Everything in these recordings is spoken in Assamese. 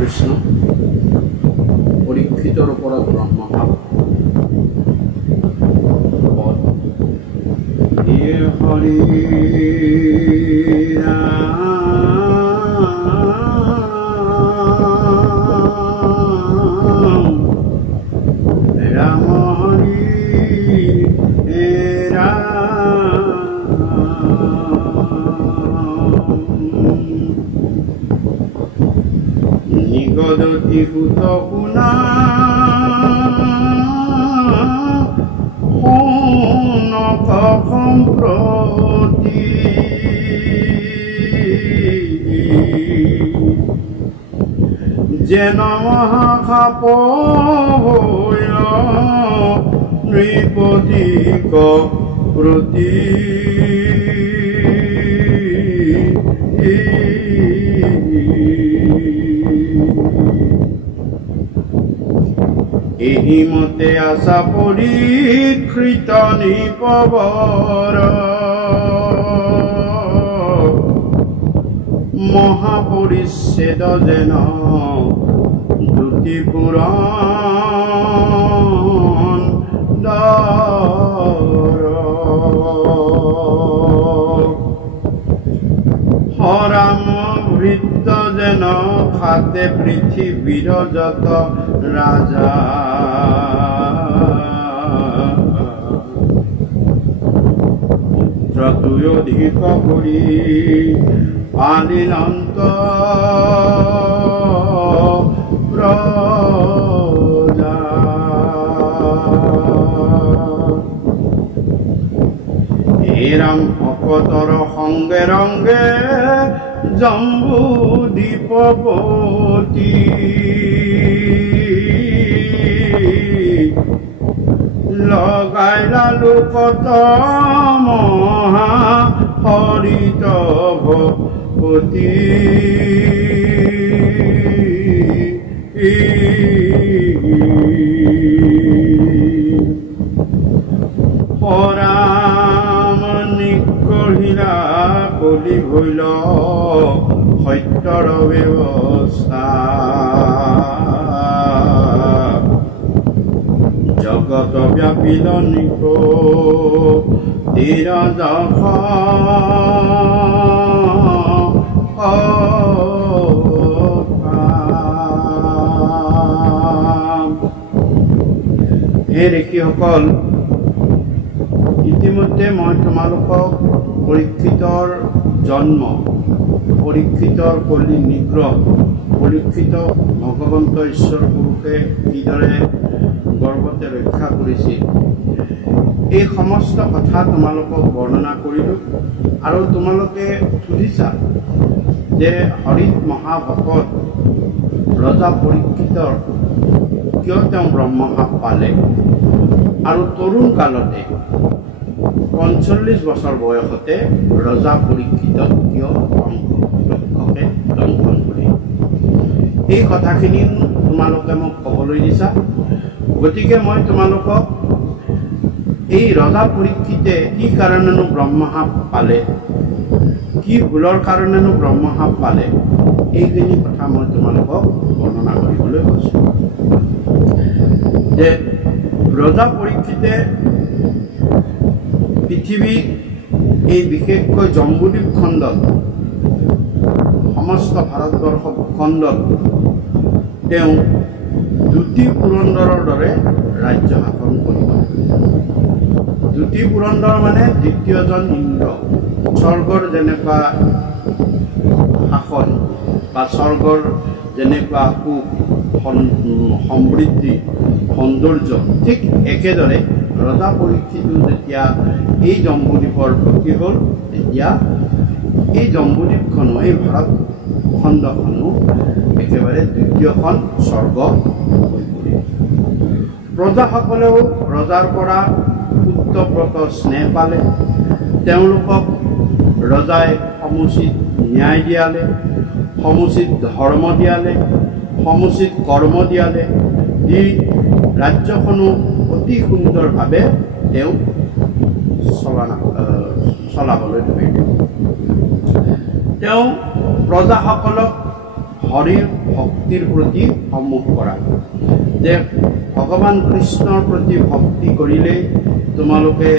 কৃষ্ণ পৰীক্ষিতৰ ওপৰত ব্ৰহ্মভাৱ পদ হে হৰি ৰাম হৰি নিগদতি সুত শুনা শোনক সম্প্ৰতি যেন মহাখাপ হৈল নৃপতিক প্ৰতি এই মতে আশা পৰীক্ষিত নিপবৰ মহাপৰিচ্ছেদ যেন দ্যুতি পুৰাণ হৰাম ভৃত্য যেন খাতে পৃথিৱীৰ যত ৰাজা পুত্ৰতুই অধিক কৰি পালিলন্ত প্ৰজা এৰাম ভকতৰ সংগে ৰংগে জম্বু দ্বীপৱতী লগাই লালু কত মহা হৰিত ভপতি পৰাম নিকঢ়িলা কলি ভৈল সত্যৰ ব্যৱস্থা জগত ব্যাপিল নিক তীৰ যখ হে ঋষিসকল, ইতিমধ্যে মই তোমালোকক পৰীক্ষিতৰ জন্ম, পৰীক্ষিতৰ কলি নিগ্ৰহ, পৰীক্ষিত ভগৱন্ত ঈশ্বৰ পুৰুষে কিদৰে গৰ্ভতে ৰক্ষা কৰিছিল এই সমস্ত কথা তোমালোকক বৰ্ণনা কৰিলোঁ। আৰু তোমালোকে সুধিছা যে হৰিত মহাভকত ৰজা পৰীক্ষিতৰ কিয় তেওঁ ব্ৰহ্মভাৱ পালে আৰু তৰুণ কালতে 45 বছৰ বয়সতে ৰজা পৰীক্ষিতক কিয় লক্ষকে দংশন কৰে। এই কথাখিনি তোমালোকে মোক ক'বলৈ দিছা। গতিকে মই তোমালোকক এই ৰজা পৰীক্ষিতে কি কাৰণেনো ব্ৰহ্মভাৱ পালে, কি ভুলৰ কাৰণেনো ব্ৰহ্মভাৱ পালে, এইখিনি কথা মই তোমালোকক বৰ্ণনা কৰিবলৈ কৈছোঁ। যে ৰজা পৰীক্ষিতে পৃথিৱী এই বিশেষকৈ জম্বুদ্বীপ খণ্ডত, সমস্ত ভাৰতবৰ্ষ খণ্ডত তেওঁ দ্যুতি পুৰন্দৰৰ দৰে ৰাজ্য শাসন কৰিব। দ্যুতি পুৰন্দৰ মানে দ্বিতীয়জন ইন্দ্ৰ। স্বৰ্গৰ যেনেকুৱা শাসন বা স্বৰ্গৰ যেনেকুৱা সুখ সমৃদ্ধি সৌন্দৰ্য, ঠিক একেদৰে ৰজা পৰীক্ষিতো যেতিয়া এই জম্বুদ্বীপৰ প্ৰতি হ'ল, তেতিয়া এই জম্বুদ্বীপখনো, এই ভাৰত খণ্ডখনো একেবাৰে দ্বিতীয়খন স্বৰ্গ হৈ পৰিল। প্ৰজাসকলেও ৰজাৰ পৰা পুত্ৰব্ৰত স্নেহ পালে। তেওঁলোকক ৰজাই সমুচিত ন্যায় দিয়ালে, সমুচিত ধৰ্ম দিয়ালে, সমুচিত কৰ্ম দিয়ালে, দি ৰাজ্যখনো অতি সুন্দৰভাৱে তেওঁ চলাবলৈ ধৰিলে। তেওঁ প্ৰজাসকলক হৰিৰ ভক্তিৰ প্ৰতি সন্মুখ কৰা, যে ভগৱান কৃষ্ণৰ প্ৰতি ভক্তি কৰিলেই তোমালোকে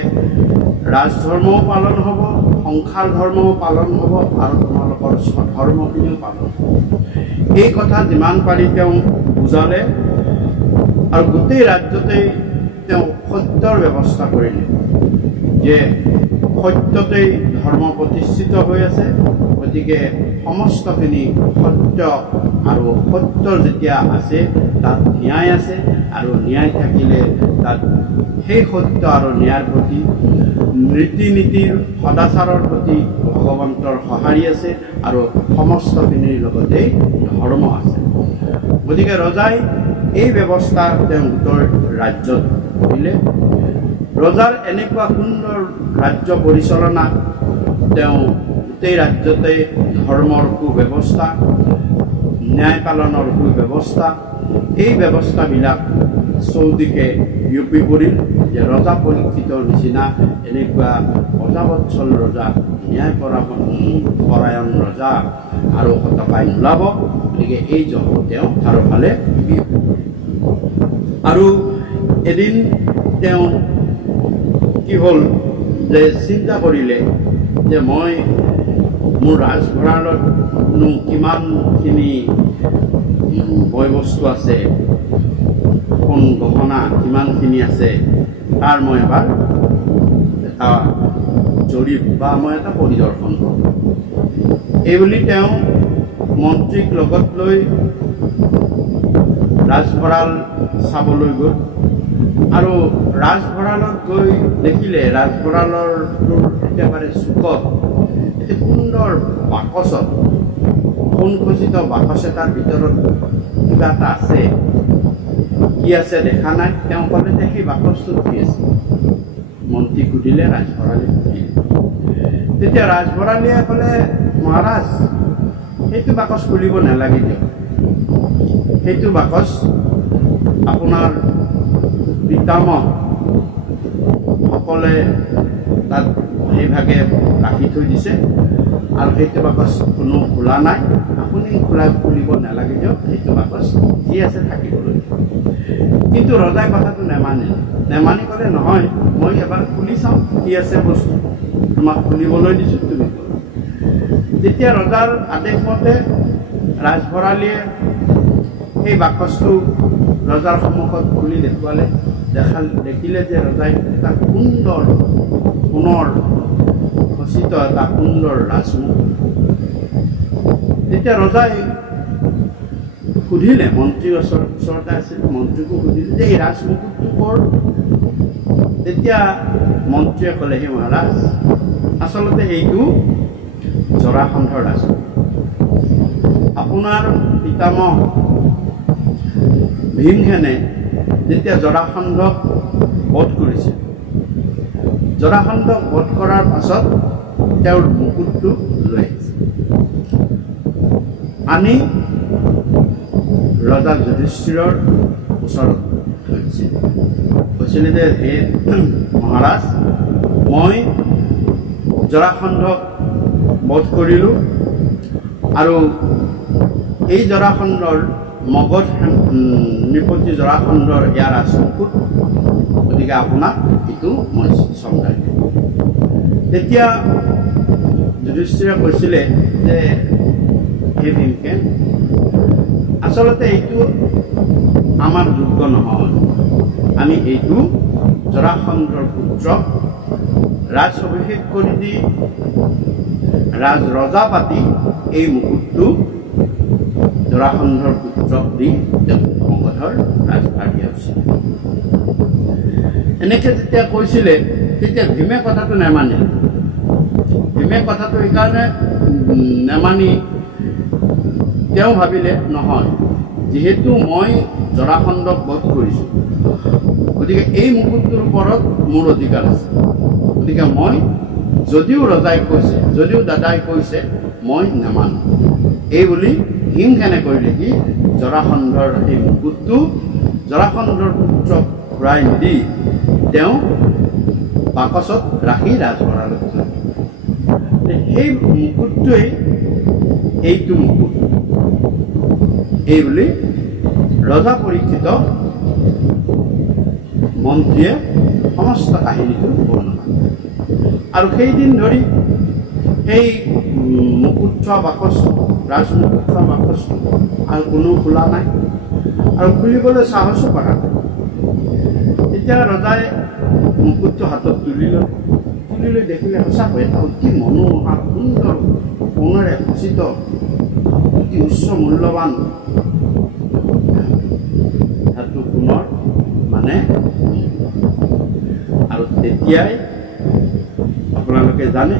ৰাজধৰ্মও পালন হ'ব, সংসাৰ ধৰ্মও পালন হ'ব আৰু তোমালোকৰ স্বধৰ্মখিনিও পালন হ'ব। এই কথা যিমান পাৰি তেওঁ বুজালে আৰু গোটেই ৰাজ্যতেই তেওঁ সত্যৰ ব্যৱস্থা কৰিলে, যে সত্যতেই ধৰ্ম প্ৰতিষ্ঠিত হৈ আছে, গতিকে সমস্তখিনি সত্য আৰু সত্যৰ যেতিয়া আছে তাত ন্যায় আছে, আৰু ন্যায় থাকিলে তাত সেই সত্য আৰু ন্যায়ৰ প্ৰতি ৰীতি নীতিৰ সদাচাৰৰ প্ৰতি ভগৱন্তৰ সঁহাৰি আছে, আৰু সমস্তখিনিৰ লগতেই ধৰ্ম আছে। গতিকে ৰজাই এই ব্যৱস্থা তেওঁ গোটেই ৰাজ্যত কৰিলে। ৰজাৰ এনেকুৱা সুন্দৰ ৰাজ্য পৰিচালনা, তেওঁ গোটেই ৰাজ্যতে ধৰ্মৰ সুব্যৱস্থা, ন্যায় পালনৰ সুব্যৱস্থা, এই ব্যৱস্থাবিলাক চৌদিশে বিয়পি পৰিল, যে ৰজা পৰীক্ষিতৰ নিচিনা এনেকুৱা প্ৰজাবৎসল ৰজা, ন্যায় পৰায়ণ ৰজা আৰু শতকাই নোলাব। গতিকে এই জব তেওঁ চাৰিওফালে বিয়পি পৰিল। আৰু এদিন তেওঁ কি হ'ল, যে চিন্তা কৰিলে যে মই মোৰ ৰাজভঁৰালতনো কিমানখিনি বয় বস্তু আছে, সোণ গহনা কিমানখিনি আছে, তাৰ মই এবাৰ এটা জৰীপ বা মই এটা পৰিদৰ্শন কৰোঁ। এইবুলি তেওঁ মন্ত্ৰীক লগত লৈ ৰাজভঁৰাল চাবলৈ গ'ল। আৰু ৰাজভঁৰালত গৈ দেখিলে ৰাজভঁৰালৰটোৰ একেবাৰে চুকত এটি সুন্দৰ বাকচত, সোণ খচিত বাকচ এটাৰ ভিতৰত কিবা এটা আছে। কি আছে দেখা নাই। তেওঁ ক'লে যে সেই বাকচটোত কি আছে। মন্ত্ৰীক সুধিলে, ৰাজভঁৰালীয়ে সুধিলে। তেতিয়া ৰাজভঁৰালীয়ে ক'লে, মহাৰাজ, সেইটো বাকচ খুলিব নালাগে দিয়ক। সেইটো বাকচ আপোনাৰ পিতামহ সকলে তাত সেইভাগে ৰাখি থৈ দিছে, আৰু সেইটো বাকচ কোনো খোলা নাই। আপুনি খুলিব নালাগে দিয়ক, সেইটো বাকচ যি আছে থাকিবলৈ। কিন্তু ৰজাই কথাটো নেমানি ক'লে, নহয়, মই এবাৰ খুলি চাওঁ কি আছে বস্তু, তোমাক খুলিবলৈ দিছোঁ, তুমি কোৱা। তেতিয়া ৰজাৰ আদেশ মতে ৰাজভঁৰালীয়ে সেই বাকচটো ৰজাৰ সন্মুখত খুলি দেখুৱালে। দেখিলে যে ৰজাই এটা সুন্দৰ সোণৰ খচিত এটা সুন্দৰ ৰাজমুকুট। তেতিয়া ৰজাই সুধিলে, মন্ত্ৰীৰ ওচৰতে আছিল, মন্ত্ৰীকো সুধিলে যে এই ৰাজমুকুটটো ক'ৰ? তেতিয়া মন্ত্ৰীয়ে ক'লে, হে মহাৰাজ, আচলতে এইটো জৰাসন্ধৰ ৰাজমুকুট। আপোনাৰ পিতামহ ভীমসেনে যেতিয়া জৰাসন্ধক বধ কৰিছিল, জৰাসন্ধক বধ কৰাৰ পাছত তেওঁৰ মুকুটটো লৈ আহিছিল, আনি ৰজা যুধিষ্ঠিৰৰ ওচৰত থৈছিল। কৈছিলে যে, হে মহাৰাজ, মই জৰাসন্ধক বধ কৰিলোঁ, আৰু এই জৰাসন্ধৰ মগধ নৃপতি জৰাসন্ধৰ ইয়াৰ ৰাজমুকুট, গতিকে আপোনাক এইটো মই চমজাই দিম। তেতিয়া যুধিষ্ঠিৰে কৈছিলে যে, হে ভীমসেন, আচলতে এইটো আমাৰ যোগ্য নহয়। আমি এইটো জৰাসন্ধৰ পুত্ৰক ৰাজ অভিষেক কৰি দি ৰজা পাতি এই মুকুটটো জৰাসন্ধৰ পুত্ৰক দি তেওঁ মগধৰ ৰাজভাৰ দিয়া হৈছিল। এনেকৈ যেতিয়া কৈছিলে, তেতিয়া ভীমে কথাটো নেমানিলে। ভীমে কথাটো সেইকাৰণে নেমানি তেওঁ ভাবিলে, নহয়, যিহেতু মই জৰাসন্ধক বধ কৰিছোঁ, গতিকে এই মুকুটটোৰ ওপৰত মোৰ অধিকাৰ আছে। গতিকে মই, যদিও ৰজাই কৈছে, যদিও দাদাই কৈছে, মই নেমানো। এই বুলি ভীমসেনে কৰিলে কি, জৰাসন্ধৰ এই মুকুটটো জৰাসন্ধৰ পুত্ৰক ঘূৰাই নিদি তেওঁ বাকচত ৰাখি ৰাজভঁৰালত থৈ। সেই মুকুটটোৱেই এইটো মুকুট। এই বুলি ৰজা পৰীক্ষিত মন্ত্ৰীয়ে সমস্ত কাহিনীটো বৰ্ণনা কৰে। আৰু সেইদিন ধৰি সেই মুকুট বাকচটো ৰাজমুকুট বাকচটো আৰু কোনো খোলা নাই আৰু খুলিবলৈ সাহসো কৰা নাই। এতিয়া ৰজাই মুকুটটো হাতত তুলি লৈ দেখিলে সঁচাকৈ এটা অতি মনোমোহা সুন্দৰ সোণেৰে খচিত অতি উচ্চ মূল্যৱান ধাতু সোণৰ মানে। আৰু তেতিয়াই আপোনালোকে জানে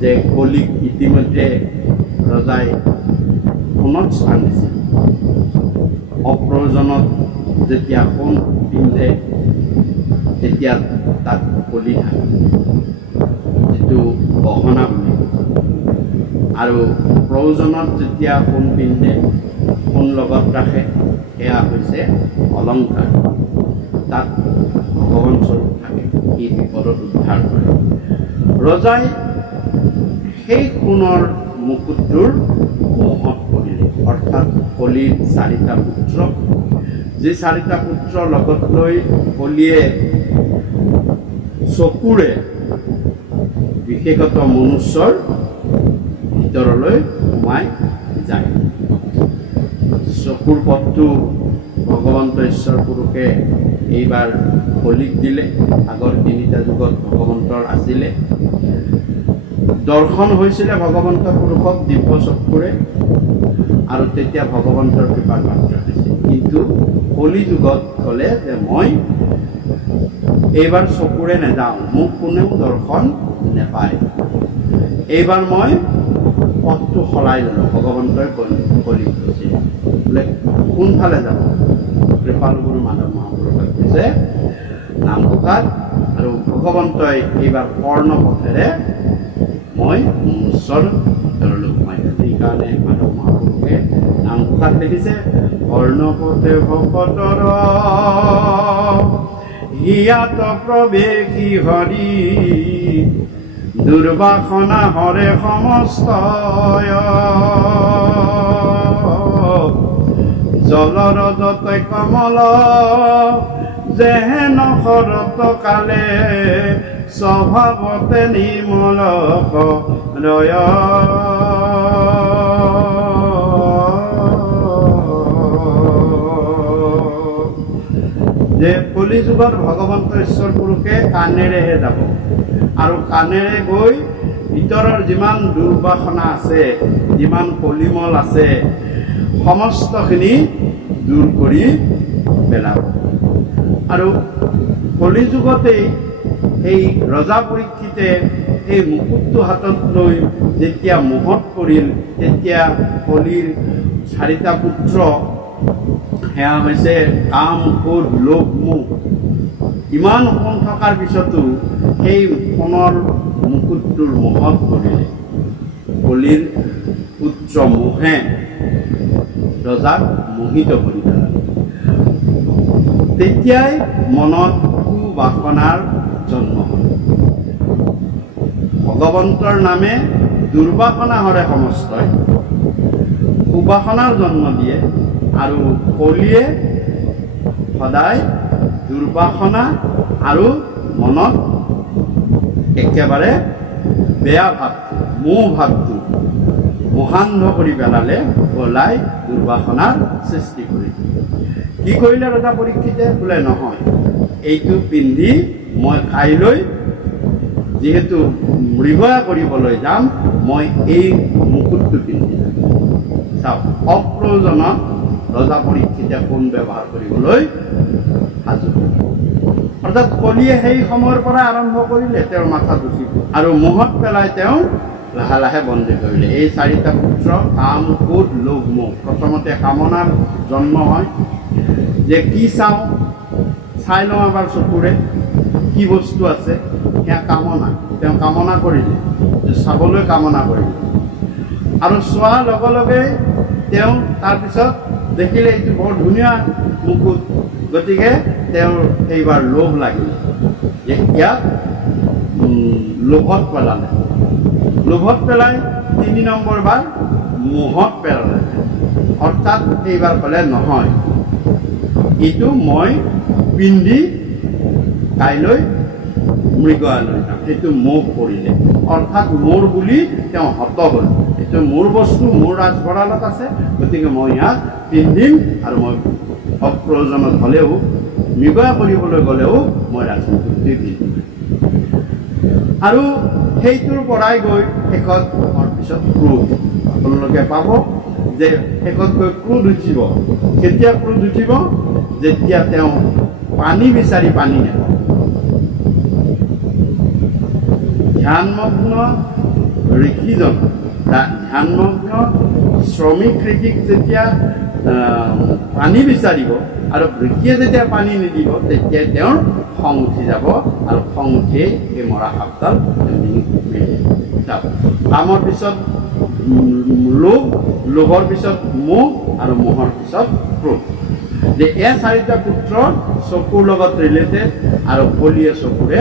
যে কলিক ইতিমধ্যে ৰজাই সোণত স্থান দিছিল। অপ্ৰয়োজনত যেতিয়া সোণ পিন্ধে তেতিয়া তাত কলি থাকে, যিটো গহনা বুলি। আৰু প্ৰয়োজনত যেতিয়া সোণ পিন্ধে, সোণ লগত ৰাখে, সেয়া হৈছে অলংকাৰ। তাত ভগৱান স্বৰূপ থাকে, এই বিপদত উদ্ধাৰ কৰে। ৰজাই সেই সোণৰ মুকুটটোৰ মোহত পৰিলে, অৰ্থাৎ কলিৰ 4টা পুত্ৰ। যি 4টা পুত্ৰ লগত লৈ কলিয়ে চকুৰে বিশেষত মনুষ্যৰ ভিতৰলৈ সোমাই যায়। চকুৰ পথটো ভগৱন্ত ঈশ্বৰ পুৰুষে এইবাৰ কলিক দিলে। আগৰ 3টা যুগত ভগৱন্তৰ আছিলে, দৰ্শন হৈছিলে ভগৱন্ত পুৰুষক দিব্য চকুৰে, আৰু তেতিয়া ভগৱন্তৰ কৃপাত পাত্ৰ হৈছিল। কিন্তু কলি যুগত ক'লে যে মই এইবাৰ চকুৰে নাযাওঁ, মোক কোনেও দৰ্শন নাপায়। এইবাৰ মই পথটো সলাই ল'লোঁ। ভগৱন্তই কলিক কৈছিল বোলে কোনফালে যাব? কৃপালু গুৰু মাধৱ মহাপুৰুষে কৈছে নামঘোষাত, আৰু ভগৱন্তই এইবাৰ কৰ্ণ পথেৰে মই মনুষ্যৰ ভিতৰলৈ সোমাইছোঁ। সেইকাৰণে মাধৱ মহাপুৰুষে নামঘোষাত দেখিছে কৰ্ণপথে ভকতৰ হিয়াত প্ৰৱেশী হৰি, দুৰ্বাসনা হৰে সমস্তয়, জলৰ যতে কমল যেহেন শৰত কালে, স্বভাৱতে নিৰ্মল ৰয়। যে কলি যুগত ভগৱন্ত ঈশ্বৰ পুৰুষে কাণেৰেহে যাব, আৰু কাণেৰে গৈ ভিতৰৰ যিমান দুৰ্বাসনা আছে, যিমান কলিমল আছে, সমস্তখিনি দূৰ কৰি পেলাব। আৰু কলি যুগতেই এই ৰজা পৰীক্ষিতে এই মুকুটটো হাতত লৈ যেতিয়া মোহত পৰিল, তেতিয়া কলিৰ 4টা পুত্ৰ, সেয়া হৈছে কাম, ক্ৰোধ, লোভ, মোহ। ইমান সোণ থকাৰ পিছতো সেই সোণৰ মুকুটটোৰ মোহত পৰিলে। কলিৰ পুত্ৰ মোহে ৰজাক মোহিত কৰি পেলালে। তেতিয়াই মনত কুবাসনাৰ জন্ম হ'ল। ভগৱন্তৰ নামে দুৰ্বাসনা হৰে সমস্তই কুবাসনাৰ জন্ম দিয়ে, আৰু কলিয়ে সদায় দুৰ্বাসনা আৰু মনত একেবাৰে বেয়া ভাৱটো, মোহ ভাৱটো মোহান্ধ কৰি পেলালে, ওলাই দুৰ্বাসনাৰ সৃষ্টি কৰি। কি কৰিলে ৰজা পৰীক্ষিতে? বোলে নহয়, এইটো পিন্ধি মই কাইলৈ যিহেতু মৃগয়া কৰিবলৈ যাম, মই এই মুকুটটো পিন্ধি যাম। চাওক, অপ্ৰয়োজনত ৰজা পৰীক্ষিতে সোণ ব্যৱহাৰ কৰিবলৈ সাজু। অৰ্থাৎ কলিয়ে সেই সময়ৰ পৰা আৰম্ভ কৰিলে তেওঁৰ মাথাত উঠিব, আৰু মোহত পেলাই তেওঁ লাহে লাহে বন্দী কৰিলে। এই 4টা পুত্ৰ কাম, ক্ৰোধ, লোভ, মোহ। প্ৰথমতে কামনাৰ জন্ম হয়, যে কি চাওঁ, চাই লওঁ এবাৰ চকুৰে কি বস্তু আছে, সেয়া কামনা। তেওঁ কামনা কৰিলে, চাবলৈ কামনা কৰিলে, আৰু চোৱাৰ লগে লগে তেওঁ তাৰপিছত দেখিলে এইটো বৰ ধুনীয়া মুকুট, গতিকে তেওঁৰ এইবাৰ লোভ লাগিলে, যে ইয়াক লোভত পেলালে। লোভত পেলাই 3 নম্বৰ বাৰ মোহত পেলালে। অৰ্থাৎ এইবাৰ ক'লে নহয়, এইটো মই পিন্ধি কাইলৈ মৃগয়ালৈ যাম, সেইটো মোক কৰিলে, অৰ্থাৎ মোৰ বুলি তেওঁ হত হ'ল। এইটো মোৰ বস্তু, মোৰ ৰাজভঁৰালত আছে, গতিকে মই ইয়াক পিন্ধিম আৰু মই অপ্ৰয়োজনত হ'লেও মৃগয়া কৰিবলৈ গ'লেও মই ৰাজমুকুটটি পিন্ধিম। আৰু সেইটোৰ পৰাই গৈ শেষত হোৱাৰ পিছত ক্ৰোধ। আপোনালোকে পাব যে শেষত গৈ ক্ৰোধ উঠিব। কেতিয়া ক্ৰোধ উঠিব? যেতিয়া তেওঁ পানী বিচাৰি পানী নাপাব। ধ্যানমগ্ন ঋষিজন, ধ্যানমগ্ন শ্ৰমিক ঋষিক যেতিয়া পানী বিচাৰিব আৰু ঋষিয়ে যেতিয়া পানী নিদিব, তেতিয়া তেওঁৰ খং উঠি যাব আৰু খং উঠিয়েই সেই মৰা সাপডাল যাব। কামৰ পিছত লোভ, লোভৰ পিছত মোহ আৰু মোহৰ পিছত ক্ৰোধ। যে এই চাৰিটা পুত্ৰ চকুৰ লগত ৰিলেটেড আৰু কলিয়ে চকুৰে